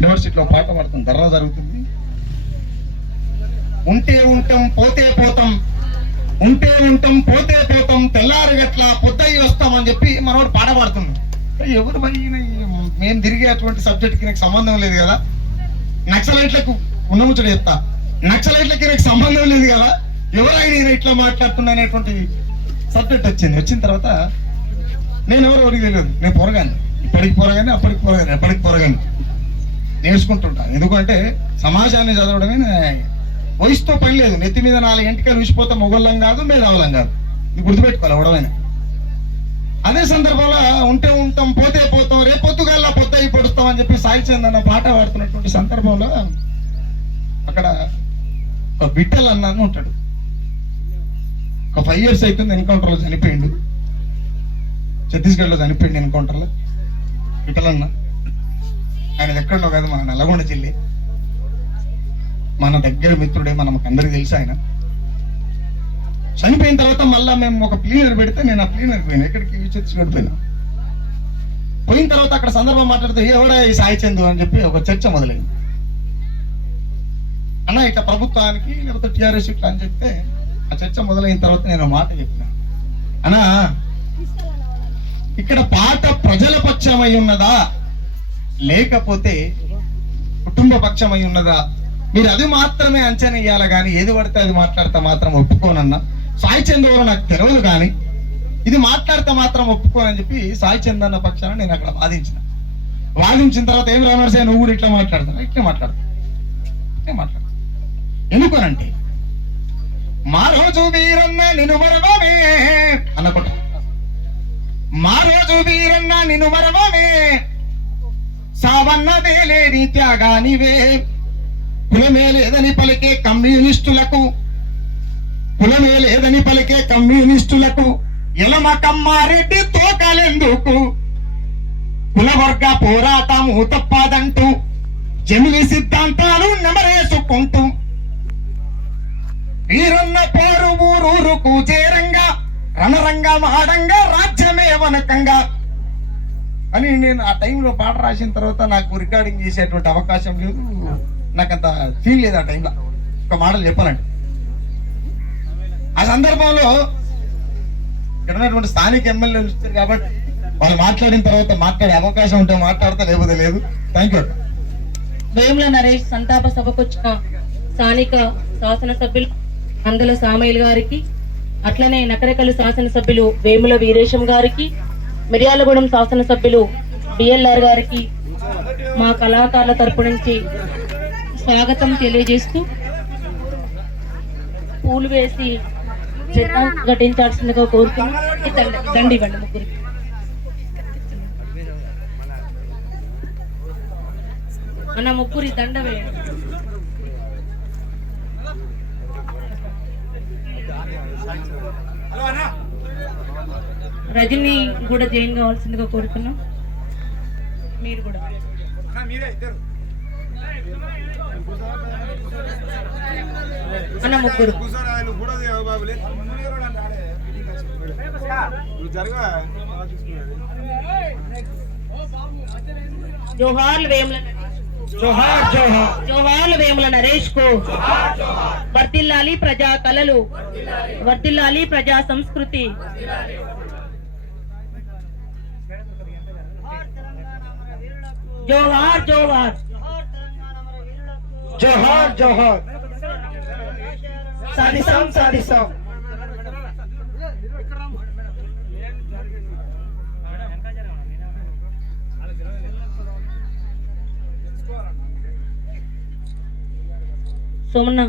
యూనివర్సిటీలో పాట పాడుతుంది, ధర్నా జరుగుతుంది. ఉంటే ఉంటాం పోతే పోతాం, ఉంటే ఉంటాం పోతే పోతాం, తెల్లారి గట్ల పొద్దయి వస్తామని చెప్పి మనోడు పాట పాడుతున్నాం. ఎవరు పోయిన మేము తిరిగే అటువంటి సబ్జెక్ట్కి నాకు సంబంధం లేదు కదా. నక్సలైట్లకు ఉన్నముచ్చట చెప్తా, నక్సలైట్లకి నాకు సంబంధం లేదు కదా, ఎవరైనా ఇట్లా మాట్లాడుతున్నా అనేటువంటి సబ్జెక్ట్ వచ్చింది. వచ్చిన తర్వాత నేను ఎవరికి తెలియదు, నేను పొరగాను, ఇప్పటికి పొరగానే అప్పటికి పొరగాను, ఎప్పటికి పొరగాను నేర్చుకుంటుంటా. ఎందుకంటే సమాజాన్ని చదవడమే వయసుతో పని లేదు. నెత్తి మీద 4 ఎంటికలు విసిపోతే మొగోళ్ళం కాదు, మేధావులం కాదు, ఇది గుర్తుపెట్టుకోవాలి ఎవడమైనా. అదే సందర్భంలో ఉంటే ఉంటాం పోతే పోతాం, రేపొద్దుగల్లా పొద్దయి పొడుస్తాం అని చెప్పి సాయి చంద్ అన్న పాట పాడుతున్నటువంటి సందర్భంలో అక్కడ ఒక బిట్టల్ అన్న ఉంటాడు. ఒక 5 years అవుతుంది ఎన్కౌంటర్లో చనిపోయిండు, ఛత్తీస్గఢ్లో చనిపోయిండు ఎన్కౌంటర్లో. బిట్టల్ అన్న ఆయన ఎక్కడో కాదు, మన నల్గొండ జిల్లా, మన దగ్గర మిత్రుడే, మనకు అందరికి తెలుసు. ఆయన చనిపోయిన తర్వాత మళ్ళా మేము ఒక ప్లీనర్ పెడితే నేను ఆ ప్లీనర్కి పోయినా, ఎక్కడికి ఛత్తీస్గఢ్ పోయినా. పోయిన తర్వాత అక్కడ సందర్భం మాట్లాడితే ఎవడా ఈ సాయి చంద్ అని చెప్పి ఒక చర్చ మొదలైంది. అన్న ఇట్లా ప్రభుత్వానికి లేకపోతే టీఆర్ఎస్ ఇట్లా అని చెప్తే ఆ చర్చ మొదలైన తర్వాత నేను మాట చెప్పిన, అన్నా ఇక్కడ పాట ప్రజల పక్షమై ఉన్నదా లేకపోతే కుటుంబ పక్షమై ఉన్నదా, మీరు అది మాత్రమే అంచనా ఇయ్యాలి కానీ ఏది పడితే అది మాట్లాడితే మాత్రం ఒప్పుకోనన్నా. సాయి చంద్ ఎవరో నాకు తెలియదు కానీ ఇది మాట్లాడితే మాత్రం ఒప్పుకోనని చెప్పి సాయి చంద్ అన్న పక్షాన నేను అక్కడ వాదించిన తర్వాత ఏం రానర్సే నువ్వు కూడా ఇట్లా మాట్లాడుతున్నా, ఇట్లా మాట్లాడు ఎందుకోనంటే మా రోజు వీరన్న నిన్ను మరవమే అన్నమాట, మా రోజు వీరన్న నిన్ను మరవమే, సావన్నదే లేని త్యాగానివే, కులమే లేదని పలికే కమ్యూనిస్టులకు ఎలమ కమ్మారెడ్డి తోకలెందుకు, కులవర్గ పోరాటము తప్పదంటూ జమిలి సిద్ధాంతాలు నెమరేసుకుంటూ వీరన్న పోరు ఊరూరుకు చేరంగా రణరంగం ఆడంగా రాజ్యమే వనకంగా అని నేను ఆ టైంలో పాట రాసిన తర్వాత నాకు రికార్డింగ్ చేసేటువంటి అవకాశం లేదు, నాకంత ఫీల్ లేదు ఆ టైంలో. ఒక మాటలు చెప్పాలంటే ఆ సందర్భంలో ఇక్కడ ఉన్నటువంటి స్థానిక ఎమ్మెల్యేలు ఇస్తారు కాబట్టి వాళ్ళు మాట్లాడిన తర్వాత మాట్లాడే అవకాశం ఉంటే మాట్లాడతా, లేకపోతే లేదు. Thank you. వేముల నరేష్ సంతాప సభకు వచ్చిన స్థానిక శాసనసభ్యులు అందల సామయ్య గారికి, అట్లనే నకరకల్లు శాసనసభ్యులు వేముల వీరేశం గారికి, మిర్యాలగూడెం శాసనసభ్యులు బిఎల్ఆర్ గారికి మా కళాకారుల తరపు నుంచి స్వాగతం తెలియజేస్తూ పూలు వేసి ఘటించాల్సిందిగా కోరుతున్నాం. దండి ఇవ్వండి ముగ్గురికి. మన ముగ్గురి దండ వేయండి. రజని కూడా జైన్ కావాల్సిందిగా కోరుతున్నాం. మీరు కూడా అన్న ముగ్గురు. జోహార్లు వేముల జోహార్లు వేముల నరేష్ కు, వర్ధిల్లాలి ప్రజా కళలు, వర్ధిల్లాలి ప్రజా సంస్కృతి. జోహార్ జోహార్ జోహార్ జోహార్, సాధిస్తాం సాధిస్తాం. సోమన్న